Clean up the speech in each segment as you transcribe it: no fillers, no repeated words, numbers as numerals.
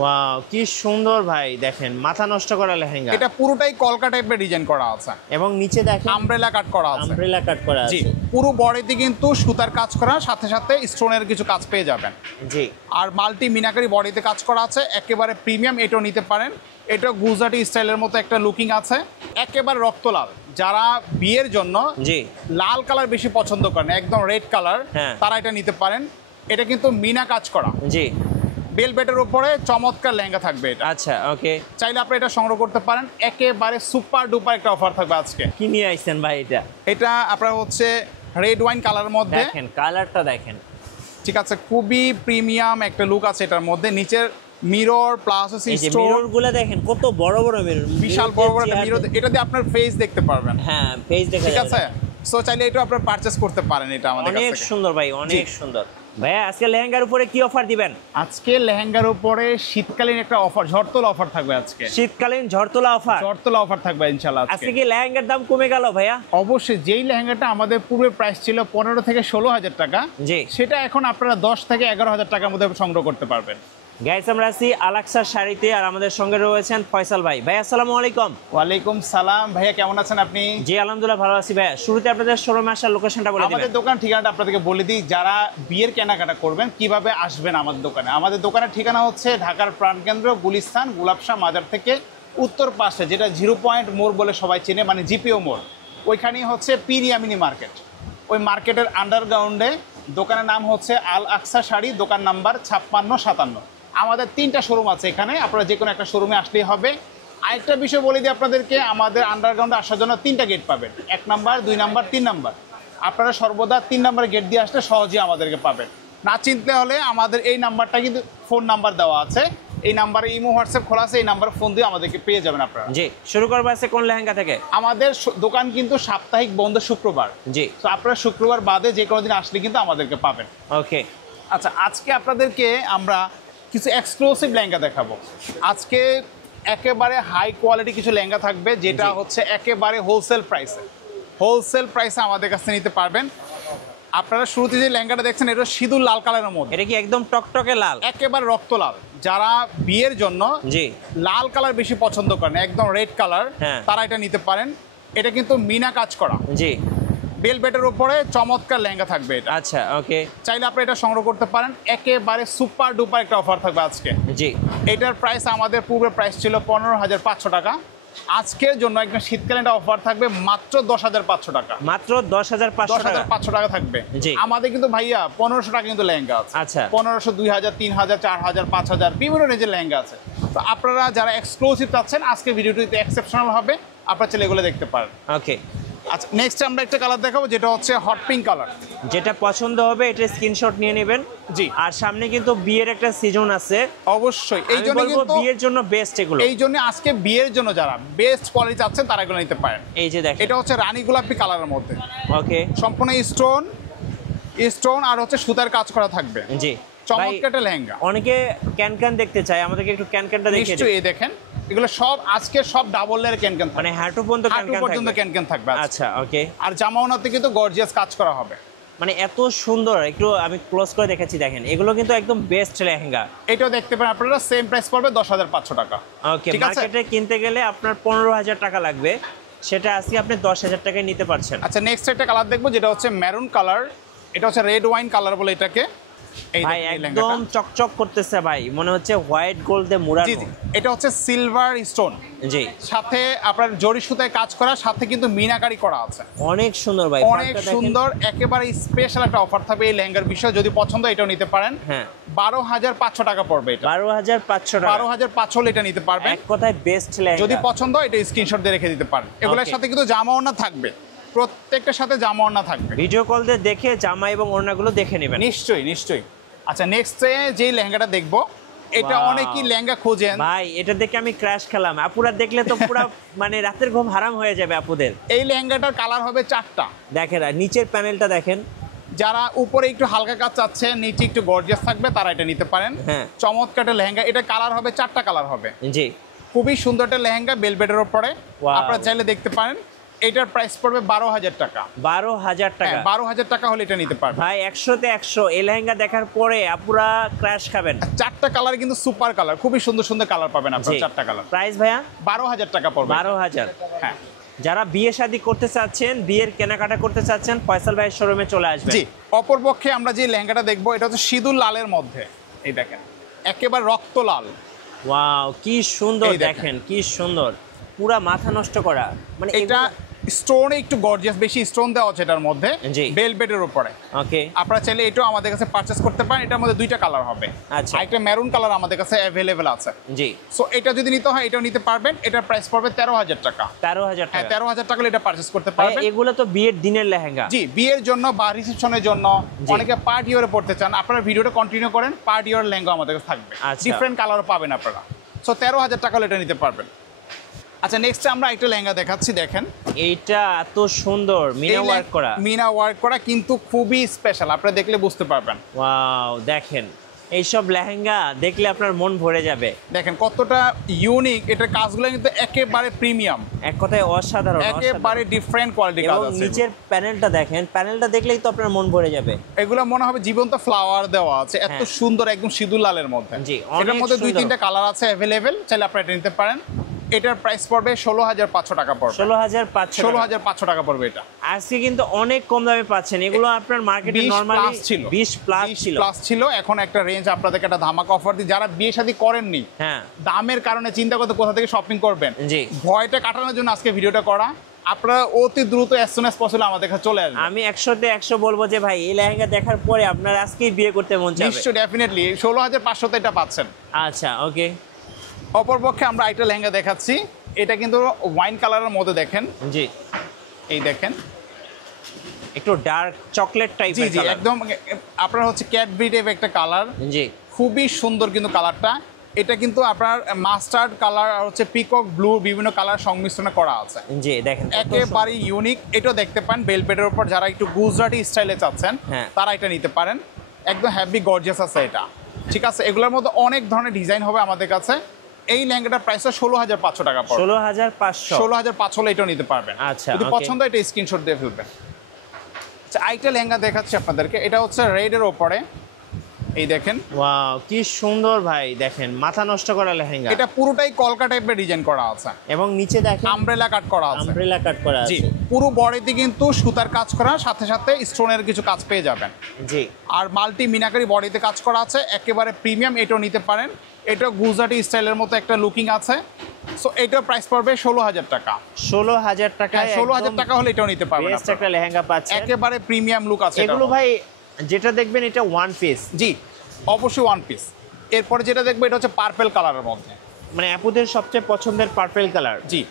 Wow কি সুন্দর ভাই, দেখেন মাথা নষ্ট করা লেহেঙ্গা। এটা পুরোটাই কলকা টাইপের ডিজাইন করা আছে এবং নিচে দেখেন আমব্রেলা কাট করা আছে। আমব্রেলা কাট করা জি, আছে। পুরো বডিতে কিন্তু সুতার কাজ করা, সাথে সাথে স্টোনের কিছু কাজ পেয়ে যাবেন। জি, আর মাল্টি মিনাকারি বডিতে কাজ করা আছে, একেবারে প্রিমিয়াম। এটাও নিতে পারেন। এটা গুজরাটি স্টাইলের মতো একটা লুকিং আছে, একেবারে রক্তলাল। যারা বিয়ের জন্য জি লাল কালার বেশি পছন্দ করেন, একদম রেড কালার, হ্যাঁ। তারা এটা নিতে পারেন। এটা কিন্তু মিনা কাজ করা, জি বেলভেটের উপরে চমৎকার লেহেঙ্গা থাকবে এটা। আচ্ছা ওকে। চাইলে আপনি এটা সংগ্রহ করতে পারেন। একেবারে সুপার ডুপার একটা অফার থাকবে আজকে। কি নিয়ে আইছেন ভাই এটা? এটা আপনার হচ্ছে রেড ওয়াইন কালারের মধ্যে, দেখেন কালারটা দেখেন। ঠিক আছে, খুবই প্রিমিয়াম একটা লুক আছে এটার মধ্যে। নিচের মিরর প্লাস এই যে স্টোন, মিররগুলো দেখেন কত বড় বড় মিরর, বিশাল বড় বড় একটা মিরর। এটা দিয়ে আপনার ফেস দেখতে পারবেন। হ্যাঁ ফেস দেখা ঠিক যাবে। আছে, সো চাইলে এটা আপনার পারচেজ করতে পারেন। এটা আমাদের কাছ অনেক থেকে সুন্দর ভাই, অনেক সুন্দর। ভাইয়া আজকে লেহেঙ্গার উপরে কি অফার দিবেন? আজকে লেহেঙ্গার উপরে শীতকালীন একটা অফার, ঝড়তলা অফার থাকবে আজকে। শীতকালীন ঝড়তলা অফার, ঝড়তলা অফার থাকবে ইনশাআল্লাহ আজকে আজকে। কি লেহেঙ্গার দাম কমে গেল ভাইয়া? অবশ্যই, যেই লেহেঙ্গাটা আমাদের পূর্বে প্রাইস ছিল 15 থেকে 16,000 টাকা, জি সেটা এখন আপনারা 10 থেকে 11,000 টাকার মধ্যে সংগ্রহ করতে পারবেন। গাইস আমরা আছি আলাক্সার শাড়িতে, আর আমাদের সঙ্গে রয়েছেন ফয়সাল ভাই। ভাই আসসালামু আলাইকুম। ওয়ালাইকুম সালাম। ভাইয়া কেমন আছেন আপনি? জি আলহামদুলিল্লাহ ভালো আছি ভাইয়া। শুরুতে আপনাদের শোরুমে আসার লোকেশনটা বলে দিবেন। আমাদের দোকান ঠিকানাটা আপনাদেরকে বলে দিই, যারা বিয়ের কেনাকাটা করবেন কিভাবে আসবেন আমাদের দোকানে। আমাদের দোকানের ঠিকানা হচ্ছে ঢাকার প্রাণকেন্দ্র গুলিস্তান গুলাবশাহ মাজার থেকে উত্তর পাশে, যেটা 0 পয়েন্ট মোড় বলে সবাই চেনে, মানে জিপিও মোড়। ওইখানেই হচ্ছে পীর ইয়ামিনী মার্কেট। ওই মার্কেটের আন্ডারগ্রাউন্ডে দোকানের নাম হচ্ছে আল আকসা শাড়ি, দোকান নাম্বার 5657। আমাদের 3টা শোরুম আছে এখানে, আপনারা যে কোনো একটা শোরুমে আসলেই হবে। আরেকটা বিষয় বলে দিই আপনাদেরকে, আমাদের আন্ডারগ্রাউন্ডে আসার জন্য 3টা গেট পাবেন, 1 নাম্বার, 2 নাম্বার, 3 নাম্বার। আপনারা সর্বদা 3 নাম্বার গেট দিয়ে আসলে সহজেই আমাদেরকে পাবেন। না চিনতে হলে আমাদের এই নাম্বারটা কিন্তু ফোন নাম্বার দেওয়া আছে, এই নাম্বারে ইমো হোয়াটসঅ্যাপ খোলা আছে, এই নাম্বারে ফোন দিয়ে আমাদেরকে পেয়ে যাবেন আপনারা। জি, শুরু করবো আছে কোন লেহেঙ্গা থেকে? আমাদের দোকান কিন্তু সাপ্তাহিক বন্ধ শুক্রবার। জি, তো আপনারা শুক্রবার বাদে যে কোনো দিন আসলে কিন্তু আমাদেরকে পাবেন। ওকে। আচ্ছা, আজকে আপনাদেরকে আমরা কিছু এক্সক্লুসিভ লেহেঙ্গা দেখাবো। আজকে একেবারে হাই কোয়ালিটি কিছু লেহেঙ্গা থাকবে, যেটা হচ্ছে একেবারে হোলসেল প্রাইসে আমাদের কাছে নিতে পারবেন। আপনারা শুরুতে যে লেহেঙ্গাটা দেখছেন, এটা সিঁদুর লাল কালারের মধ্যে, এটা কি একদম টকটকে লাল? একেবারে রক্তলাল। যারা বিয়ের জন্য জি লাল কালার বেশি পছন্দ করেন, একদম রেড কালার, হ্যাঁ। তারা এটা নিতে পারেন। এটা কিন্তু মিনা কাজ করা, জি বেলভেটের উপরে চমৎকার লেহেঙ্গা থাকবে এটা। আচ্ছা ওকে। চাইলে আপনি এটা সংগ্রহ করতে পারেন। একেবারে সুপার ডুপার একটা অফার থাকবে আজকে। জি এটার প্রাইস আমাদের পূর্বে প্রাইস ছিল 15,500 টাকা। আজকের জন্য একদম শীতকালীন একটা অফার থাকবে মাত্র 10,500 টাকা। মাত্র 10,500 টাকা। 10,500 টাকা থাকবে। জি। আমাদের কিন্তু ভাইয়া 1500 টাকা কিন্তু লেহেঙ্গা আছে। আচ্ছা। 1500, 2000, 3000, 4000, 5000 বিভিন্ন রেঞ্জের লেহেঙ্গা আছে। তো আপনারা যারা এক্সক্লুসিভ চাচ্ছেন, আজকে ভিডিওটিতে এক্সেপশনাল হবে, আপনারা চলে এগুলো দেখতে পারেন। ওকে। আচ্ছা, নেক্সট আমরা একটা কালার দেখাবো, যেটা হচ্ছে হট পিঙ্ক কালার। যেটা পছন্দ হবে এটা স্ক্রিনশট নিয়ে নেবেন। জি। আর সামনে কিন্তু বিয়ের একটা সিজন আছে, অবশ্যই এই আমি জন্য বলবো কিন্তু বিয়ের জন্য বেস্ট এগুলো। এই জন্য আজকে বিয়ের জন্য যারা বেস্ট কোয়ালিটি চাচ্ছেন তারা এগুলো নিতে পারেন। এই যে দেখেন, এটা হচ্ছে রানী গোলাপি কালারের মধ্যে, ওকে। সম্পূর্ণ স্টোন আর হচ্ছে সুতার কাজ করা থাকবে। জি চমৎকার একটা লেহেঙ্গা। অনেকে ক্যান দেখতে চায়, আমাদেরকে একটু ক্যানটা দেখিয়ে দিন। নিশ্চয়ই, এই দেখেন, এগুলো সব আজকে সব ডাবল লেয়ার ক্যান মানে হাঁটু পর্যন্ত ক্যান থাকবে আজকে। আচ্ছা ওকে। আর জামাওনাতে কিন্তু গর্জিয়াস কাজ করা হবে। মানে এত সুন্দর, একটু আমি ক্লোজ করে দেখাচ্ছি, দেখেন এগুলো কিন্তু একদম বেস্ট লেহেঙ্গা। এটাও দেখতে পারেন আপনারা, সেম প্রাইস পড়বে 10,500 টাকা। ওকে। ঠিক আছে? মার্কেটে কিনতে গেলে আপনার 15,000 টাকা লাগবে, সেটা আজকে আপনি 10,000 টাকায় নিতে পারছেন। আচ্ছা, নেক্সট একটা কালার দেখবো, যেটা হচ্ছে মেরুন কালার। এটা হচ্ছে রেড ওয়াইন কালার বলে এটাকে। এই ভাই দেখেন এই একদম লেহেঙ্গাটা। চকচক করতেছে ভাই, মনে হচ্ছে হোয়াইট গোল্ড দিয়ে জি মুড়ানো। জি, এটা হচ্ছে সিলভার স্টোন, জি সাথে আপনার জরি সুতায় কাজ করা, সাথে কিন্তু মিনাকারি করা আছে। অনেক সুন্দর ভাই, অনেক পাড়টা দেখেন। সুন্দর, একেবারে স্পেশাল একটা অফার থাকবে এই লেহেঙ্গার বিষয়। যদি পছন্দ এটাও নিতে পারেন। হ্যাঁ 12,500 টাকা পড়বে এটা। 12,500 টাকা। 12,500 হলে এটা নিতে পারবেন। এক কথায় বেস্ট লেহেঙ্গা। যদি পছন্দ এটা স্ক্রিনশট দিয়ে রেখে দিতে পারেন। এগুলোর Okay. সাথে কিন্তু জামা ওড়না থাকবে, প্রত্যেকটার সাথে জামা ওড়না থাকবে। ভিডিও কল দিয়ে দেখে জামা এবং ওড়নাগুলো দেখে নেবেন। নিশ্চয়ই নিশ্চয়ই। আচ্ছা, নেক্সটে যেই লেহেঙ্গাটা দেখবো, এটা Wow. অনেকই লেহেঙ্গা খোঁজেন ভাই এটা দেখে আমি ক্র্যাশ খেলাম, আপুরা দেখলে তো পুরো মানে রাতের ঘুম হারাম হয়ে যাবে আপুদের। এই লেহেঙ্গাটার কালার হবে 4টা। দেখেন আর নিচের প্যানেলটা দেখেন। যারা উপরে একটু হালকা কাজ চাচ্ছে, নিচে একটু গর্জিয়াস থাকবে, তারা এটা নিতে পারেন। হ্যাঁ। চমৎকার একটা লেহেঙ্গা। এটা কালার হবে 4টা কালার হবে। জি খুবই সুন্দর একটা লেহেঙ্গা, বেলভেটের উপরে। Wow. আপনারা চাইলে দেখতে পারেন। এটার প্রাইস পড়বে 12,000 টাকা। 12,000 টাকা? 12,000 টাকা হলে এটা নিতে পারবে ভাই 100-তে 100 এই লেহেঙ্গা দেখার পরে আপুরা ক্র্যাশ খাবেন। চারটা কালার কিন্তু সুপার কালার, খুবই সুন্দর সুন্দর কালার পাবেন আপনারা, চারটা কালার। প্রাইস ভাইয়া 12,000 টাকা পড়বে। 12,000। হ্যাঁ, যারা বিয়ে শাদী করতে চাচ্ছেন, বিয়ের কেনাকাটা করতে চাচ্ছেন, ফয়সাল ভাইয়ের শোরুমে চলে আসবেন। জি। অপরপক্ষে আমরা যে লেহেঙ্গাটা দেখবো এটা হচ্ছে সিঁদুর লালের মধ্যে, এই দেখেন একেবারে রক্ত লাল। ওয়াও, কি সুন্দর, এই দেখেন। দেখেন কি সুন্দর, পুরা মাথা নষ্ট করা। মানে এটা স্টোনে একটু গর্জিয়াস, বেশি স্টোন দেওয়া আছে এটার মধ্যে, জি। বেলভেটের উপরে। ওকে, আপনারা চাইলে এটাও আমাদের কাছে পারচেস করতে পারেন। এটার মধ্যে দুইটা কালার হবে। আচ্ছা। একটা মেরুন কালার আমাদের কাছে অ্যাভেলেবেল আছে। জি। সো এটা যদি নিতে হয় এটাও নিতে পারবেন। এটার প্রাইস পড়বে 13,000 টাকা। 13,000 হ্যাঁ, টাকা? 13,000 টাকা হলে এটা পারচেস করতে ভাই, পারবেন। এগুলো তো বিয়ের দিনের লেহেঙ্গা। জি, বিয়ের জন্য বা রিসেপশনের জন্য, জি। অনেকে পার্টি ওয়ারে পড়তে চান, আপনারা ভিডিওটা কন্টিনিউ করেন, পার্টি ওয়ার লেহেঙ্গা আমাদের কাছে থাকবে। আচ্ছা। ডিফারেন্ট কালারও পাবেন আপনারা। সো 13,000 টাকা হলে এটা নিতে পারবেন। আচ্ছা, নেক্সট আমরা একটা লেহেঙ্গা দেখাচ্ছি, দেখেন। এইটা এত সুন্দর, মিনা ওয়ার্ক করা। মিনা ওয়ার্ক করা কিন্তু খুবই স্পেশাল, আপনারা দেখলে বুঝতে পারবেন। ওয়াও, দেখেন এইসব লেহেঙ্গা দেখলে আপনার মন ভরে যাবে। দেখেন কতটা ইউনিক, এটার কাজগুলো কিন্তু একেবারে প্রিমিয়াম, এক কথায় অসাধারণ, একেবারে ডিফারেন্ট কোয়ালিটি কাজ এবং আছে। নিচের প্যানেলটা দেখেন, প্যানেলটা দেখলেই তো আপনার মন ভরে যাবে। এগুলো মনে হবে জীবন্ত ফ্লাওয়ার দেওয়া আছে, এত হ্যাঁ। সুন্দর, একদম সিঁদুর লালের মধ্যে। জি, এটার অনেক মধ্যে দুই সুন্দর। তিনটা কালার আছে অ্যাভেলেবেল, চাইলে আপনারা এটা নিতে পারেন। এটার প্রাইস পড়বে 16,500 টাকা পড়বে। 16,500 টাকা। 16,500 টাকা পড়বে এটা। আজকে কিন্তু অনেক কম দামে পাচ্ছেন। এগুলো আপনার মার্কেটে 20 নরমালি প্লাস ছিল, 20 প্লাস ছিল। প্লাস ছিল। এখন একটা রেঞ্জ আপনাদেরকে একটা ধামাকা অফার দিই, যারা বিয়ে শাদী করেননি, হ্যাঁ, দামের কারণে চিন্তা করতে কোথা থেকে শপিং করবেন, জি। ভয়টা কাটানোর জন্য আজকে ভিডিওটা করা। আপনারা অতি দ্রুত অ্যাজ সুন অ্যাজ পসিবল আমাদের কাছে চলে আসবেন। আমি 100-তে 100 বলবো যে ভাই এই লেহেঙ্গা দেখার পরে আপনার আজকেই বিয়ে করতে মন চাবে। নিশ্চয়ই, ডেফিনেটলি 16,500 তে এটা পাচ্ছেন। আচ্ছা, ওকে। অপরপক্ষে আমরা একটা লেহেঙ্গা দেখাচ্ছি, এটা কিন্তু ওয়াইন কালারের মধ্যে, দেখেন। জি, এই দেখেন, একটু ডার্ক চকলেট জি টাইপের জি, কালার। একদম আপনার হচ্ছে ক্যাডবেরি টাইপ একটা কালার, জি, খুবই সুন্দর কিন্তু কালারটা। এটা কিন্তু আপনার মাস্টার্ড কালার আর হচ্ছে পিকক ব্লু বিভিন্ন কালার সংমিশ্রণে করা আছে। জি, দেখেন কত একেবারে ইউনিক। এটাও দেখতে পান বেলপেটের উপর, যারা একটু গুজরাটি স্টাইলে চাচ্ছেন হ্যাঁ। তারা এটা নিতে পারেন। একদম হ্যাভি গর্জিয়াস আছে এটা, ঠিক আছে। এগুলোর মধ্যে অনেক ধরনের ডিজাইন হবে আমাদের কাছে। এই লেহেঙ্গাটার প্রাইসটা 16,500 টাকা পড়বে। 16,500। 16,500 হলে এটাও নিতে পারবেন। আচ্ছা, যদি okay. পছন্দ হয় এটা স্ক্রিনশট দিয়ে ফেলবেন। আচ্ছা, আরেকটা লেহেঙ্গা দেখাচ্ছি আপনাদেরকে, এটা হচ্ছে রেডের ওপরে, এই দেখেন। ওয়াও, কি সুন্দর ভাই, দেখেন মাথা নষ্ট করা লেহেঙ্গা। এটা পুরোটাই কলকা টাইপের ডিজাইন করা আছে এবং নিচে দেখেন আমব্রেলা কাট করা আছে। আমব্রেলা কাট করা জি, আছে। পুরো বডিতে কিন্তু সুতার কাজ করা, সাথে সাথে স্টোনের কিছু কাজ পেয়ে যাবেন। জি, আর মাল্টি মিনাকারি বডিতে কাজ করা আছে, একেবারে প্রিমিয়াম। এটাও নিতে পারেন। এটা গুজরাটি স্টাইলের মতো একটা লুকিং আছে। সো এটার প্রাইস পড়বে 16,000 টাকা। 16,000 টাকায় 16,000 টাকা হলে এটাও নিতে পারবেন বেস্ট আপনারা। একটা লেহেঙ্গা পাচ্ছেন। একেবারে প্রিমিয়াম লুক আছে এটার এগুলো মধ্যে। ভাই যেটা দেখবেন এটা ওয়ান পিস। জি, অবশ্যই ওয়ান পিস। এরপরে যেটা দেখবো এটা হচ্ছে পার্পেল কালারের মধ্যে, মানে আপুদের সবচেয়ে পছন্দের পার্পল কালার। জি,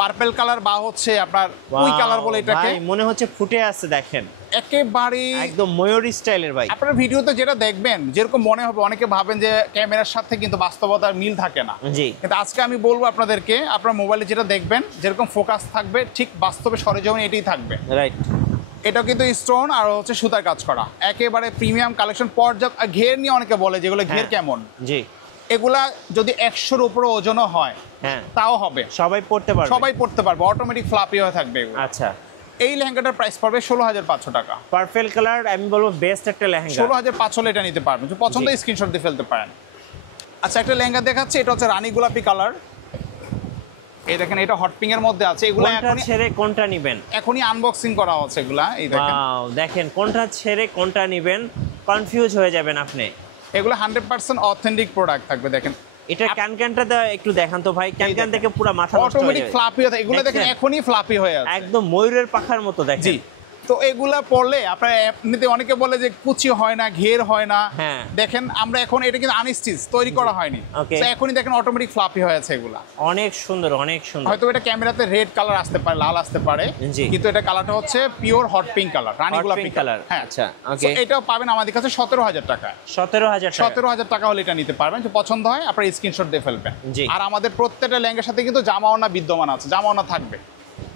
পার্পেল কালার বা হচ্ছে আপনার কুই কালার বলে এটাকে। ভাই মনে হচ্ছে ফুটে আছে, দেখেন একেবারে একদম ময়ূরী স্টাইলের ভাই। আপনার ভিডিওতে যেটা দেখবেন যেরকম মনে হবে, অনেকে ভাবেন যে ক্যামেরার সাথে কিন্তু বাস্তবতার মিল থাকে না। জি, কিন্তু আজকে আমি বলবো আপনাদেরকে, আপনার মোবাইলে যেটা দেখবেন যেরকম ফোকাস থাকবে, ঠিক বাস্তবে সরেজমিন এটাই থাকবে। রাইট। এটা কিন্তু স্টোন আর হচ্ছে সুতার কাজ করা, একেবারে প্রিমিয়াম কালেকশন। পর্যাপ্ত ঘের নিয়ে অনেকে বলে যেগুলো ঘের কেমন, জি, এগুলা যদি 100-র উপরে ওজনও হয় হ্যাঁ তাও হবে, সবাই পড়তে পারবে। সবাই পড়তে পারবে, অটোমেটিক ফ্লাপি হয়ে থাকবে এগুলো। আচ্ছা, এই লেহেঙ্গাটার প্রাইস পড়বে 16,500 টাকা। পার্পল কালার আমি বলবো বেস্ট একটা লেহেঙ্গা। 16,500 হলে এটা নিতে পারবেন, যদি পছন্দ জি। স্ক্রিনশট দিয়ে ফেলতে পারেন। আচ্ছা, একটা লেহেঙ্গা দেখাচ্ছি, এটা হচ্ছে রানী গোলাপি কালার। এই দেখেন, এটা হট পিঙ্ক এর মধ্যে আছে। এগুলো কোনটা ছেড়ে কোনটা নেবেন? এখনই আনবক্সিং করা হচ্ছে এগুলা। এই দেখেন, ওয়াও, দেখেন কোনটা ছেড়ে কোনটা নেবেন, কনফিউজ হয়ে যাবেন আপনি। এগুলো 100% অথেন্টিক প্রোডাক্ট থাকবে। দেখেন এটা ক্যানটা একটু দেখান তো ভাই, ক্যান থেকে পুরো মাথা নষ্ট হয়ে অটোমেটিক যাবে। ফ্লাপি হয়ে থাকে এগুলো, দেখেন দেখছেন? এখনই ফ্লাপি হয়ে আছে একদম ময়ূরের পাখার মতো, দেখেন। জি। তো এগুলা পড়লে আপনার এমনিতে অনেকে বলে যে কুচি হয় না, ঘের হয় না। হ্যাঁ। দেখেন আমরা এখন এটা কিন্তু আনস্টিচ তৈরি করা হয়নি, Okay. তো এখনই দেখেন অটোমেটিক ফ্লাপি হয়ে আছে এগুলা। অনেক সুন্দর, অনেক সুন্দর। হয়তো এটা ক্যামেরাতে রেড কালার আসতে পারে, লাল আসতে পারে, জি। কিন্তু এটা কালারটা হচ্ছে পিওর হট পিঙ্ক কালার, রানী Hot গোলাপি pink কালার। color, হ্যাঁ, আচ্ছা, So okay. এটাও পাবেন আমাদের কাছে 17,000 টাকায়। 17,000 টাকা। 17,000 টাকা হলে এটা নিতে পারবেন, যদি পছন্দ হয় আপনার স্ক্রিনশট দিয়ে ফেলবেন। জি। আর আমাদের প্রত্যেকটা লেহেঙ্গার সাথে কিন্তু জামা ওড়না বিদ্যমান আছে, জামা ওড়না থাকবে।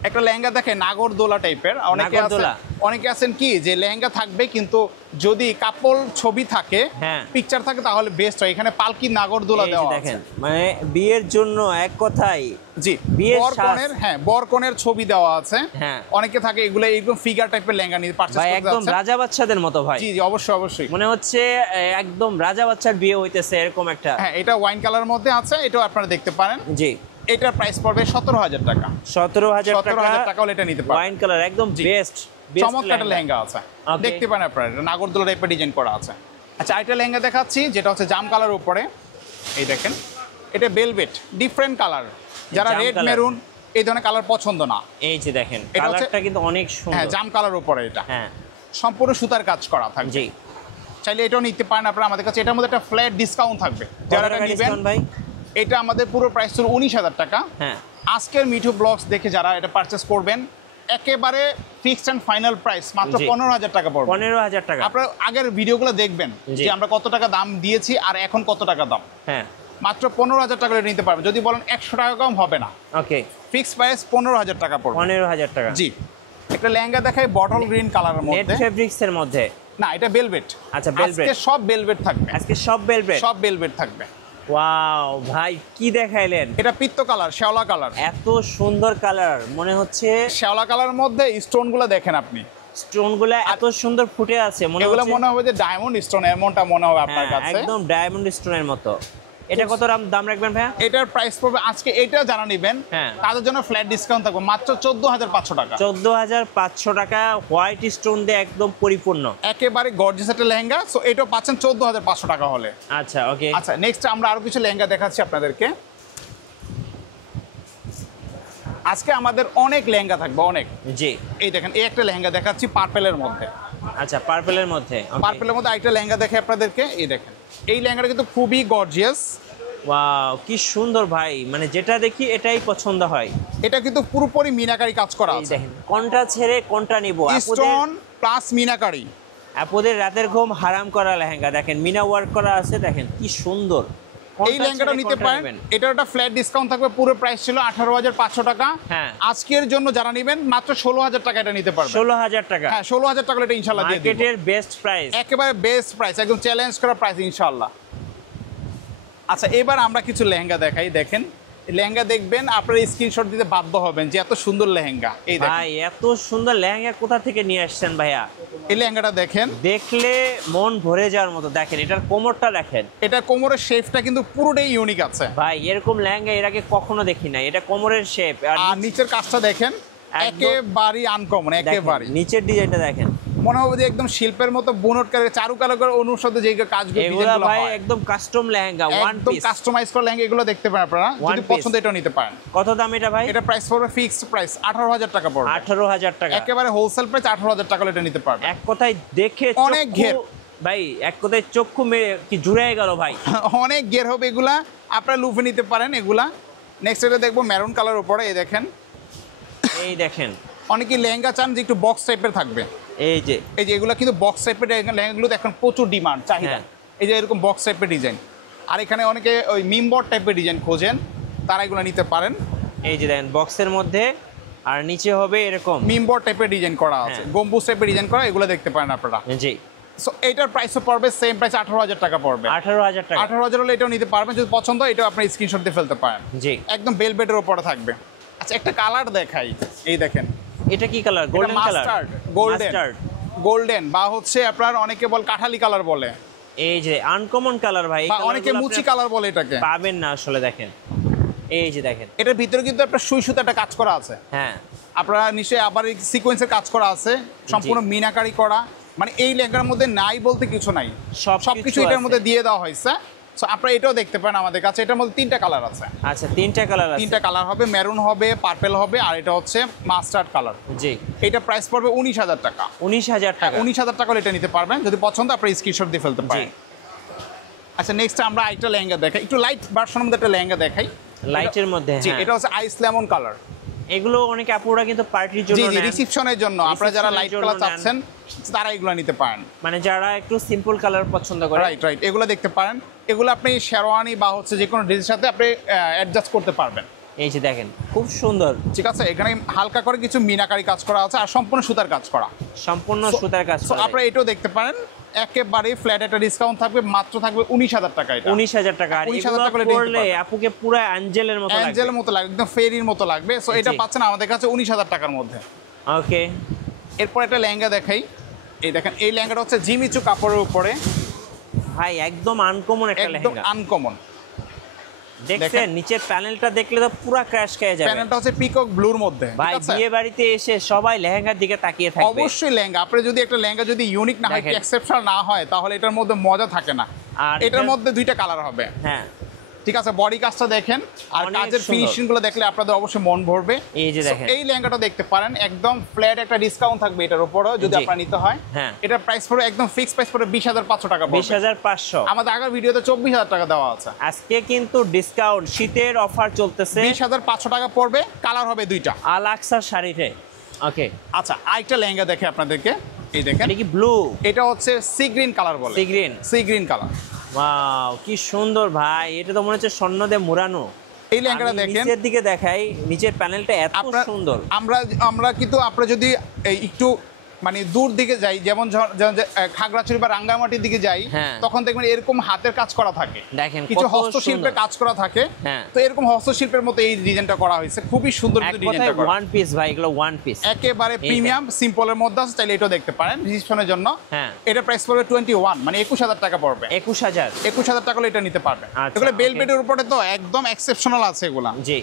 একটা লেহেঙ্গা দেখে নাগরদোলা টাইপের, নাগরদোলা। অনেকে আছেন কি যে লেহেঙ্গা থাকবে কিন্তু যদি কাপড় ছবি থাকে, হ্যাঁ। পিকচার থাকে তাহলে বেস্ট হয়। এখানে পালকি নাগরদোলা এই যে দেওয়া আছে। দেখেন মানে বিয়ের জন্য এক কথায় জি, বিয়ের বর কনের, হ্যাঁ বর কনের ছবি দেওয়া আছে। হ্যাঁ। অনেকে থাকে এগুলো একদম ফিগার টাইপের লেহেঙ্গা নিয়ে পারচেজ ভাই করতে একদম যাচ্ছে। রাজা বাচ্চাদের মতো ভাই। জি জি, অবশ্যই অবশ্যই। মনে হচ্ছে একদম রাজা বাচ্চার বিয়ে হইতেছে এরকম একটা। হ্যাঁ, এটা ওয়াইন কালারের মধ্যে আছে, এটাও আপনারা দেখতে পারেন। জি, এটার প্রাইস পড়বে 17,000 টাকা। 17,000 17,000 টাকা হলে এটা নিতে পারেন। ওয়াইন কালার একদম বেস্ট চমৎকার একটা লেহেঙ্গা আছে, Okay. দেখতে পারেন আপনারা। এটা নাগরদোলা টাইপের ডিজাইন করা আছে। আচ্ছা, আরেকটা লেহেঙ্গা দেখাচ্ছি যেটা হচ্ছে জাম কালার উপরে। এই দেখেন, এটা ভেলভেট, ডিফারেন্ট কালার। যারা জাম রেড কালার। মেরুন এই ধরনের কালার পছন্দ না, এই যে দেখেন এটা হচ্ছে- কালারটা কিন্তু অনেক হ্যাঁ সুন্দর। জাম কালার উপরে এটা হ্যাঁ সম্পূর্ণ সুতার কাজ করা থাকবে। জি, চাইলে এটাও নিতে পারেন আপনারা আমাদের কাছে। এটার মধ্যে একটা ফ্ল্যাট ডিসকাউন্ট থাকবে যারা কত টাকা এটা নেবেন। ডিসকাউন্ট ভাই? এটা আমাদের পুরো প্রাইস ছিল 19,000 টাকা। হ্যাঁ, আজকের মিঠু ব্লগস দেখে যারা এটা পারচেস করবেন একেবারে ফিক্সড অ্যান্ড ফাইনাল প্রাইস মাত্র জি। 15,000 টাকা পড়বে। 15,000 টাকা। আপনারা আগের ভিডিওগুলো দেখবেন জি। যে আমরা কত টাকা দাম দিয়েছি আর এখন কত টাকা দাম। হ্যাঁ, মাত্র 15,000 টাকা নিতে পারবেন। যদি বলেন 100 টাকা কম হবে না, ওকে, ফিক্সড প্রাইস 15,000 টাকা পড়বে। 15,000 টাকা। জি, একটা লেহেঙ্গা দেখাই বটল গ্রিন কালারের নেট মধ্যে। ফেব্রিক্স এর মধ্যে। না, এটা ভেলভেট। আচ্ছা, velvet। আজকে সব ভেলভেট থাকবে, আজকে সব ভেলভেট। সব ভেলভেট থাকবে। ওয়াও ভাই কি দেখাইলেন, এটা পিত্ত কালার, শ্যাওলা কালার। এত সুন্দর কালার। মনে হচ্ছে শ্যাওলা কালারের মধ্যে স্টোনগুলো দেখেন আপনি, স্টোনগুলো এত সুন্দর ফুটে আছে, মনে এগুলো হচ্ছে মনে হবে যে ডায়মন্ড স্টোন, এমনটা মনে হবে আপনার হ্যাঁ, কাছে। একদম ডায়মন্ড স্টোনের মতো। এটা কত দাম রাখবেন ভাইয়া? এটার প্রাইস পড়বে আজকে এটা যারা নেবেন হ্যাঁ। তাদের জন্য ফ্ল্যাট ডিসকাউন্ট থাকবে মাত্র 14,500 টাকা। 14,500 টাকা হোয়াইট স্টোন দিয়ে একদম পরিপূর্ণ। একেবারে গর্জিয়াস একটা লেহেঙ্গা। সো এটাও পাচ্ছেন 14,500 টাকা হলে। আচ্ছা, ওকে। আচ্ছা, নেক্সট আমরা আরো কিছু লেহেঙ্গা দেখাচ্ছি আপনাদেরকে। আজকে আমাদের অনেক লেহেঙ্গা থাকবে, অনেক। জি, এই দেখেন, এই একটা লেহেঙ্গা দেখাচ্ছি পার্পেলের মধ্যে। আচ্ছা, পার্পলের মধ্যে। পার্পেলের মধ্যে আরেকটা লেহেঙ্গা দেখে আপনাদেরকে। এই দেখেন, এই লেহেঙ্গাটা কিন্তু খুবই গর্জিয়াস। ওয়াও কি সুন্দর ভাই, মানে যেটা দেখি এটাই পছন্দ হয়। এটা কিন্তু পুরোপুরি মিনাকারি কাজ করা এই আছে, দেখেন কোনটা ছেড়ে কোনটা নিব। Stone plus meenakari. আপুদের রাতের ঘুম হারাম করা লেহেঙ্গা দেখেন, মিনা ওয়ার্ক করা আছে, দেখেন কি সুন্দর। কোনটা এই লেহেঙ্গাটা ছেড়ে নিতে কোনটা পারেন। নেবেন? এটার একটা ফ্ল্যাট ডিসকাউন্ট থাকবে, পুরো প্রাইস ছিল 18,500 টাকা। হ্যাঁ। আজকের জন্য যারা নেবেন মাত্র 16,000 টাকা এটা নিতে পারবেন। 16,000 টাকা। হ্যাঁ, 16,000 টাকা এটা ইনশাআল্লাহ দিয়ে দিব। মার্কেটের বেস্ট প্রাইস। একেবারে বেস্ট প্রাইস, একদম চ্যালেঞ্জ করা প্রাইস ইনশাআল্লাহ। আচ্ছা, এবার আমরা কিছু লেহেঙ্গা দেখাই। দেখেন, লেহেঙ্গা দেখবেন আপনারা স্ক্রিনশট দিতে বাধ্য হবেন যে এত সুন্দর লেহেঙ্গা। এই দেখেন, ভাই এত সুন্দর লেহেঙ্গা কোথা থেকে নিয়ে আসছেন ভাইয়া? এই লেহেঙ্গাটা দেখেন, দেখলে মন ভরে যাওয়ার মতো। দেখেন এটার কোমরটা দেখেন এটা কোমরের শেপটা কিন্তু পুরোটাই ইউনিক আছে ভাই, এরকম লেহেঙ্গা এর আগে কখনো দেখি নাই। এটা কোমরের শেপ আর নিচের কাজটা দেখেন, একেবারে আনকমন, একেবারে নিচের ডিজাইনটা দেখেন, মনে হবে যে একদম শিল্পের মতো বুনট করে চারুকলার অনুসারে যে কাজগুলো এগুলা ডিজাইনগুলো ভাই হয় একদম কাস্টম লেহেঙ্গা, ওয়ান একদম পিস। কাস্টমাইজ করা লেহেঙ্গা, এগুলো দেখতে পারেন আপনারা। One যদি piece। পছন্দ এটাও নিতে পারেন। কত দাম এটা ভাই? এটা প্রাইস পড়বে ফিক্সড প্রাইস 18,000 টাকা পড়বে। 18,000 টাকা। একেবারে হোলসেল প্রাইস 18,000 টাকা হলে এটা নিতে পারবেন। এক কথায় দেখে অনেক চক্ষু- ঘের। ভাই এক কথায় চক্ষু কি জুড়ে গেল ভাই। অনেক গের হবে এগুলা, আপনারা লুফে নিতে পারেন এগুলা। নেক্সট এটা দেখবো মেরুন কালার উপরে। এই দেখেন, এই দেখেন অনেকে লেহেঙ্গা চান যে একটু বক্স টাইপের থাকবে। এই যে এই যে এগুলো কিন্তু বক্স টাইপের লেহেঙ্গাগুলো এখন প্রচুর ডিমান্ড, চাহিদা। হ্যাঁ। এই যে এরকম বক্স টাইপের ডিজাইন। আর এখানে অনেকে ওই মিমবট টাইপের ডিজাইন খোঁজেন, তারা এগুলো নিতে পারেন। এই যে দেখেন বক্সের মধ্যে, আর নিচে হবে এরকম মিমবট টাইপের ডিজাইন করা আছে, হ্যাঁ। গম্বুজ টাইপের ডিজাইন করা, এগুলো দেখতে পারেন আপনারা। জি, সো এইটার প্রাইসও পড়বে সেম প্রাইস 18,000 টাকা পড়বে। 18,000 টাকা। 18,000 হলে এটাও নিতে পারবেন, যদি পছন্দ হয় এটাও আপনি স্ক্রিনশট দিয়ে ফেলতে পারেন। জি, একদম বেলভেটের উপরে থাকবে। আচ্ছা, একটা কালার দেখাই। এই দেখেন, এটা কি colour? Golden colour, mustard, golden, golden বা হচ্ছে আপনার অনেকে বল কাঠালি কালার বলে, এই যে আনকমন কালার ভাই, এই বা কালারগুলো অনেকে মুচি আপনি কালার বলে এটাকে। পাবেন না আসলে। দেখেন এই যে দেখেন, এটার ভিতরে কিন্তু একটা সুই সুতা একটা কাজ করা আছে। হ্যাঁ আপনারা নিশ্চয়ই আবার সিকোয়েন্সের কাজ করা আছে, সম্পূর্ণ মিনাকারি করা। মানে এই লেহেঙ্গার মধ্যে নাই বলতে কিছু নাই, সবকিছু এটার মধ্যে দিয়ে দেওয়া হয়েছে। সো আপনারা এটাও দেখতে পারেন আমাদের কাছে। এটার মধ্যে 3টা কালার আছে। আচ্ছা, 3টা কালার আছে। 3টা কালার হবে, মেরুন হবে, পার্পেল হবে, আর এটা হচ্ছে মাস্টার্ড কালার। জি, এটা প্রাইস পড়বে 19,000 টাকা। 19,000 টাকা। 19,000 টাকা হলে এটা নিতে পারবেন, যদি পছন্দ আপনারা স্ক্রিনশট দিয়ে ফেলতে পারেন। আচ্ছা, নেক্সট আমরা আরেকটা লেহেঙ্গা দেখাই, একটু লাইট ভার্সনের মধ্যে একটা লেহেঙ্গা দেখাই। লাইটের মধ্যে, জি, হ্যাঁ। এটা হচ্ছে আইস লেমন কালার। এগুলো অনেকে আপুরা কিন্তু পার্টির জন্য জি জি, নেন। রিসেপশনের জন্য আপনারা যারা লাইট Reception-এর কালার জন্য চাচ্ছেন তারা এগুলো নিতে পারেন। মানে যারা একটু সিম্পল কালার পছন্দ করে। রাইট রাইট, এগুলো দেখতে পারেন। এগুলো আপনি শেরওয়ানি বা হচ্ছে যে কোনো ড্রেসের সাথে আপনি অ্যাডজাস্ট করতে পারবেন। এই যে দেখেন খুব সুন্দর, ঠিক আছে। এখানে হালকা করে কিছু মিনাকারি কাজ করা আছে আর সম্পূর্ণ সুতার কাজ করা, সম্পূর্ণ সুতার কাজ তো করা। আপনারা এটাও দেখতে পারেন। একেবারে ফ্ল্যাট একটা ডিসকাউন্ট থাকবে, মাত্র থাকবে 19,000 টাকা। এটা 19,000 টাকা। আর 19,000 টাকা এগুলো পরলে আপুকে পুরো অ্যাঞ্জেলের মতো লাগবে, অ্যাঞ্জেলের মতো লাগবে, একদম ফেরির মতো লাগবে। সো এটা জি। পাচ্ছেন আমাদের কাছে 19,000 টাকার মধ্যে। ওকে, এরপর একটা লেহেঙ্গা দেখাই। এই দেখেন, এই লেহেঙ্গাটা হচ্ছে জিমিচু কাপড়ের উপরে, ভাই একদম আনকমন একটা একদম লেহেঙ্গা। আনকমন। দেখছেন নিচের প্যানেলটা দেখলে তো পুরো ক্র্যাশ খেয়ে যাবে। প্যানেলটা হচ্ছে পিকক ব্লুর মধ্যে, ভাই ঠিক আছে। বিয়ে বাড়িতে এসে সবাই লেহেঙ্গার দিকে তাকিয়ে থাকবে। অবশ্যই লেহেঙ্গা, আপনি যদি একটা লেহেঙ্গা যদি ইউনিক না হয়, দেখেন। এক্সেপশনাল না হয়, তাহলে এটার মধ্যে মজা থাকে না। আর এটার মধ্যে দুইটা কালার হবে, হ্যাঁ ঠিক আছে। বডি কাজটা দেখেন আর অনেক কাজের সুন্দর। ফিনিশিং গুলো দেখলে আপনাদের অবশ্যই মন ভরবে। এই যে So, দেখেন। এই লেহেঙ্গাটা দেখতে পারেন, একদম ফ্ল্যাট একটা ডিসকাউন্ট থাকবে এটার উপরেও যদি জি। আপনার নিতে হয়। হ্যাঁ। এটার প্রাইস পড়বে একদম ফিক্স প্রাইস পড়বে 20,500 টাকা পড়বে। 20,500। আমাদের আগের ভিডিওতে 24,000 টাকা দেওয়া আছে। আজকে কিন্তু ডিসকাউন্ট, শীতের অফার চলতেছে। 20,500 টাকা পড়বে, কালার হবে দুইটা। আল আকসার শাড়িতে। ওকে, আচ্ছা, আরেকটা লেহেঙ্গা দেখে আপনাদেরকে, এই দেখেন। এটা কি ব্লু? এটা হচ্ছে সি গ্রিন কালার বলে, sea green. Sea green colour. Wow কি সুন্দর ভাই, এটা তো মনে হচ্ছে স্বর্ণ দিয়ে মোড়ানো। এই লেহেঙ্গাটা আমি দেখেন, নিচের দিকে দেখাই, নিচের প্যানেলটা এত সুন্দর। আমরা কিন্তু আমরা যদি একটু মানে দূর দিকে যাই, যেমন খাগড়াছড়ি বা রাঙ্গামাটির দিকে যাই, হ্যাঁ। তখন দেখবেন এরকম হাতের কাজ করা থাকে, দেখেন কিছু কত হস্তশিল্পের সুন্দর। কাজ করা থাকে। হ্যাঁ। তো এরকম হস্তশিল্পের মতো এই ডিজাইনটা করা হয়েছে, খুবই সুন্দর এক কিন্তু কথায় ডিজাইনটা করা, ওয়ান পিস ভাই, এগুলো ওয়ান পিস। একেবারে প্রিমিয়াম সিম্পলের মধ্যে আছে। চাইলে এটাও দেখতে পারেন রিসেপশনের জন্য। হ্যাঁ। এটা প্রাইস পড়বে 21, মানে 21,000 টাকা পড়বে। 21,000। 21,000 টাকা হলে এটা নিতে পারবেন। আচ্ছা, এগুলো okay. বেলভেটের উপরে তো একদম এক্সেপশনাল আছে এগুলা। জি।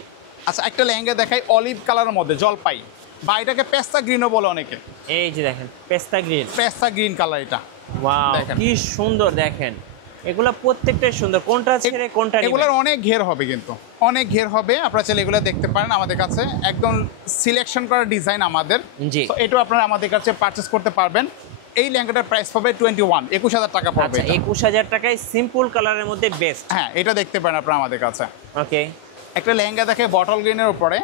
আচ্ছা, একটা লেহেঙ্গা দেখাই অলিভ কালারের মধ্যে, জলপাই বা এটাকে পেস্তা গ্রিনও বলে অনেকে। এই যে দেখেন পেস্তা গ্রিন। পেস্তা গ্রিন কালার এটা। ওয়াও দেখেন। কি সুন্দর দেখেন, এগুলা প্রত্যেকটাই সুন্দর। কোনটা ছেড়ে কোনটা নিবেন? এগুলোর অনেক ঘের হবে, কিন্তু অনেক ঘের হবে। আপনারা চাইলে এগুলো দেখতে পারেন আমাদের কাছে, একদম সিলেকশন করা ডিজাইন আমাদের। জি। তো এটাও আপনারা আমাদের কাছে পারচেস করতে পারবেন। এই লেহেঙ্গাটার প্রাইস পাবে 21,000 টাকা পড়বে আচ্ছা, এটা। 21,000 টাকায় সিম্পল কালারের মধ্যে বেস্ট। হ্যাঁ, এটা দেখতে পারেন আপনারা আমাদের কাছে। ওকে, একটা লেহেঙ্গা দেখে বটল গ্রিনের উপরে,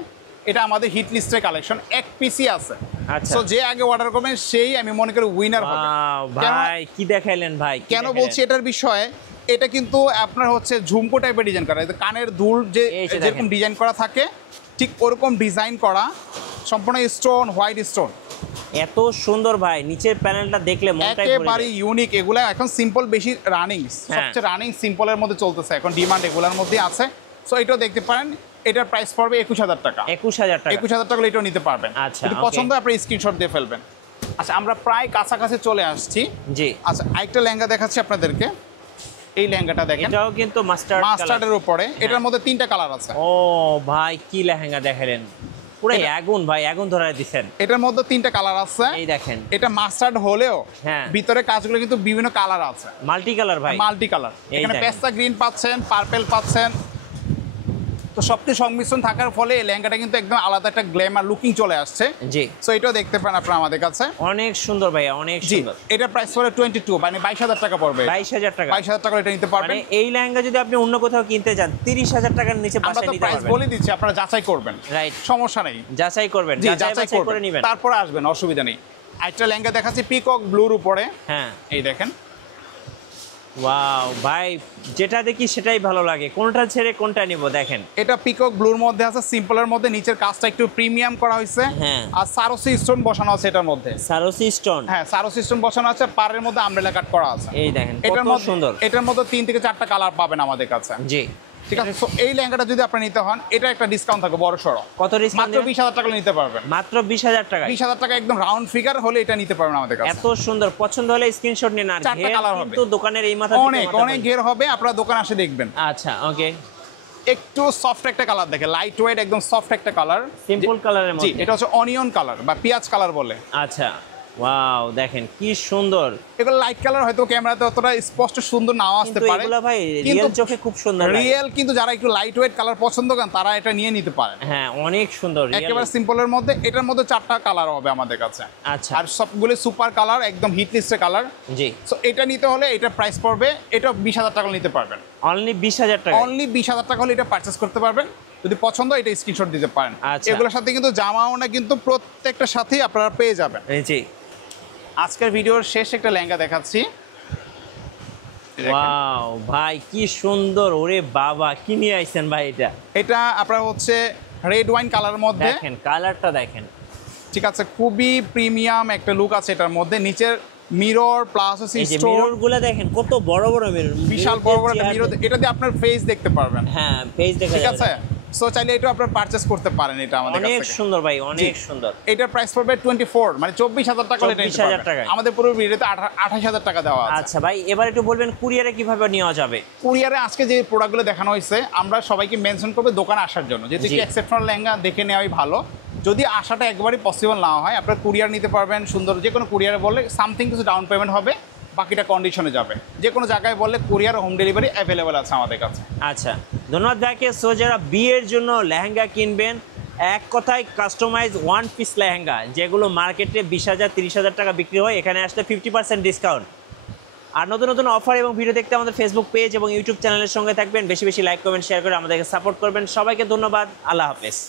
এটা আমাদের হিট লিস্টের কালেকশন, এক পিসি আছে। আচ্ছা। সো যে আগে অর্ডার করবেন সেই আমি মনে করি উইনার হবে। ওয়াও কেন- ভাই কি দেখাইলেন ভাই, কি কেন দেখাইলেন? বলছি এটার বিষয়ে, এটা কিন্তু আপনার হচ্ছে ঝুমকো টাইপের ডিজাইন করা, এই যে কানের দুল যে এই যে যেরকম দেখেন। ডিজাইন করা থাকে, ঠিক ওরকম ডিজাইন করা, সম্পূর্ণ স্টোন, হোয়াইট স্টোন, এত সুন্দর ভাই, নিচের প্যানেলটা দেখলে মনটাই ভরে একেবারে যায়। ইউনিক। এগুলা এখন সিম্পল বেশি রানিং, সবচেয়ে রানিং সিম্পলের মধ্যে চলতেছে এখন, ডিমান্ড এগুলোর মধ্যে আছে। সো এটাও দেখতে পারেন, এটার প্রাইস পড়বে 21,000 টাকা। 21,000 টাকা। 21,000 টাকা এটাও নিতে পারবেন। আচ্ছা, যদি okay. পছন্দ হয় আপনি স্ক্রিনশট দিয়ে ফেলবেন। আচ্ছা, আমরা প্রায় কাছাকাছি চলে আসছি। জি। আচ্ছা, আরেকটা লেহেঙ্গা দেখাচ্ছি আপনাদেরকে। এই লেহেঙ্গাটা দেখেন, এটাও কিন্তু মাস্টার্ড মাস্টার্ডের উপরে, এটার মধ্যে 3টা কালার আছে। ও ভাই কি লেহেঙ্গা দেখালেন, পুরো আগুন ভাই, আগুন ধরায় দিছেন। এটার মধ্যে 3টা কালার আছে। এই দেখেন, এটা মাস্টার্ড হলেও হ্যাঁ। ভিতরে কাজগুলো কিন্তু বিভিন্ন কালার আছে, মাল্টি কালার ভাই। Multi colour. এই এখানে দেখেন। পেস্তা গ্রিন পাচ্ছেন, পার্পেল পাচ্ছেন। তো সবটি সংমিশ্রণ থাকার ফলে এই লেহেঙ্গাটা কিন্তু একদম আলাদা একটা গ্ল্যামার লুকিং চলে আসছে। জি। সো এটাও দেখতে পান আপনারা আমাদের কাছে। অনেক সুন্দর ভাই, অনেক জি, সুন্দর। এটা প্রাইস পড়বে 22, মানে 22,000 টাকা পড়বে। 22,000 টাকা। 22,000 টাকা এটা নিতে মানে পারবেন। এই লেহেঙ্গা যদি আপনি অন্য কোথাও কিনতে চান 30,000 টাকার নিচে আমরা বাসায় তো নিতে প্রাইস পারবেন। বলে দিচ্ছি, আপনারা যাচাই করবেন, রাইট, সমস্যা নেই। যাচাই করবেন, জি, যাচাই যাচাই করে করবেন, নেবেন। তারপরে আসবেন, অসুবিধা নেই। আরেকটা লেহেঙ্গা দেখাচ্ছি পিকক ব্লুর উপরে। হ্যাঁ। এই দেখেন, ওয়াও ভাই, যেটা দেখি সেটাই ভালো লাগে, কোনটা ছেড়ে কোনটা নিব দেখেন। এটা পিকক ব্লুর মধ্যে আছে, সিম্পলের মধ্যে, নিচের কাজটা একটু প্রিমিয়াম করা হয়েছে। হ্যাঁ। আর সারসি স্টোন বসানো আছে এটার মধ্যে। সারসি স্টোন। হ্যাঁ, সারসি স্টোন বসানো আছে, পাড়ের মধ্যে আমব্রেলা কাট করা আছে। এই দেখেন এটার কত মধ্যে সুন্দর। এটার মধ্যে 3 থেকে 4টা কালার পাবেন আমাদের কাছে। জি। ঠিক আছে। তো এই লেহেঙ্গাটা যদি আপনি নিতে হন, এটা একটা ডিসকাউন্ট থাকবে বড় সড়ো, কত ডিসকাউন্ট? মাত্র 20,000 টাকা নিতে পারবেন। মাত্র 20,000 টাকা। 20,000 টাকা একদম রাউন্ড ফিগার হলে এটা নিতে পারবেন আমাদের কাছে। এত সুন্দর, পছন্দ হলে স্ক্রিনশট নিন। আর 4টা ঘের কালার হবে। কিন্তু দোকানের এই মাথা থেকে অনেক মাথা অনেক পর্যন্ত। ঘের হবে, আপনারা দোকানে আসে দেখবেন। আচ্ছা, ওকে। একটু সফট একটা কালার দেখে, লাইট ওয়েট একদম সফট একটা কালার, সিম্পল কালারের জি। মধ্যে। এটা হচ্ছে অনিয়ন কালার বা পেঁয়াজ কালার বলে। আচ্ছা, ওয়াও দেখেন কি সুন্দর। এগুলো লাইট কালার, হয়তো ক্যামেরাতে অতটা স্পষ্ট সুন্দর নাও আসতে কিন্তু পারে, এগুলা ভাই কিন্তু রিয়েল চোখে খুব সুন্দর লাগে। রিয়েল, কিন্তু যারা একটু লাইট ওয়েট কালার পছন্দ করেন তারা এটা নিয়ে নিতে পারেন। হ্যাঁ, অনেক সুন্দর একেবারে সিম্পলের মধ্যে, এটার মধ্যে 4টা কালার হবে আমাদের কাছে। আচ্ছা। আর সবগুলো সুপার কালার, একদম হিট লিস্টের কালার। জি। সো এটা নিতে হলে এটা প্রাইস পড়বে, এটা 20,000 টাকা নিতে পারবেন। অনলি 20,000 টাকা। অনলি 20,000 টাকা হলে এটা পারচেস করতে পারবেন। যদি পছন্দ হয় এটা স্ক্রিনশট দিতে পারেন। আচ্ছা। এগুলোর সাথে কিন্তু জামাও না, কিন্তু প্রত্যেকটার সাথেই আপনারা পেয়ে যাবেন। জি। আজকের ভিডিওর শেষ একটা লেহেঙ্গা দেখাচ্ছি। ওয়াও ভাই কি সুন্দর, ওরে বাবা কি নিয়ে আইছেন ভাই এটা? এটা আপনারা হচ্ছে রেড ওয়াইন কালার মধ্যে, দেখেন কালারটা দেখেন, ঠিক আছে, খুবই প্রিমিয়াম একটা লুক আছে এটার মধ্যে। নিচের মিরর প্লাস হচ্ছে এই যে স্টোন, মিররগুলো দেখেন কত বড় বড় মিরর, বিশাল বড় বড় একটা মিরর, এটা দিয়ে আপনার ফেস দেখতে পারবেন। হ্যাঁ ফেস দেখা ঠিক যাবে। আছে, সো চাইলে এটা আপনারা পারচেজ করতে পারেন এটা আমাদের কাছ অনেক থেকে। সুন্দর ভাই, অনেক সুন্দর। এটার প্রাইস পড়বে 24, মানে 24,000 টাকা হলে এটা নিতে 24,000 পারবেন। টাকায়। আমাদের পুরো ভিডিওতে 28,000 টাকা দেওয়া আছে। আচ্ছা ভাই, এবার একটু বলবেন কুরিয়ারে কিভাবে নেওয়া যাবে? কুরিয়ারে আজকে যে প্রোডাক্টগুলো দেখানো হয়েছে আমরা সবাইকে মেনশন করবে দোকানে আসার জন্য, যেহেতু জি। কি এক্সেপশনাল লেহেঙ্গা দেখে নেওয়াই ভালো। যদি আসাটা একবারই পসিবল না হয়, আপনার কুরিয়ার নিতে পারবেন, সুন্দর যে কোনো কুরিয়ারে বললে সামথিং কিছু ডাউন পেমেন্ট হবে, বাকিটা কন্ডিশনে যাবে। যে কোনো জায়গায় বললে কুরিয়ার হোম ডেলিভারি অ্যাভেলেবেল আছে আমাদের কাছে। আচ্ছা, ধন্যবাদ ভাইকে। সো যারা বিয়ের জন্য লেহেঙ্গা কিনবেন, এক কথায় কাস্টমাইজ ওয়ান পিস লেহেঙ্গা, যেগুলো মার্কেটে 20,000 30,000 টাকা বিক্রি হয়, এখানে আসলে 50% ডিসকাউন্ট। আর নতুন নতুন অফার এবং ভিডিও দেখতে আমাদের ফেসবুক পেজ এবং ইউটিউব চ্যানেলের সঙ্গে থাকবেন। বেশি বেশি লাইক কমেন্ট শেয়ার করে আমাদেরকে সাপোর্ট করবেন। সবাইকে ধন্যবাদ, আল্লাহ হাফেজ।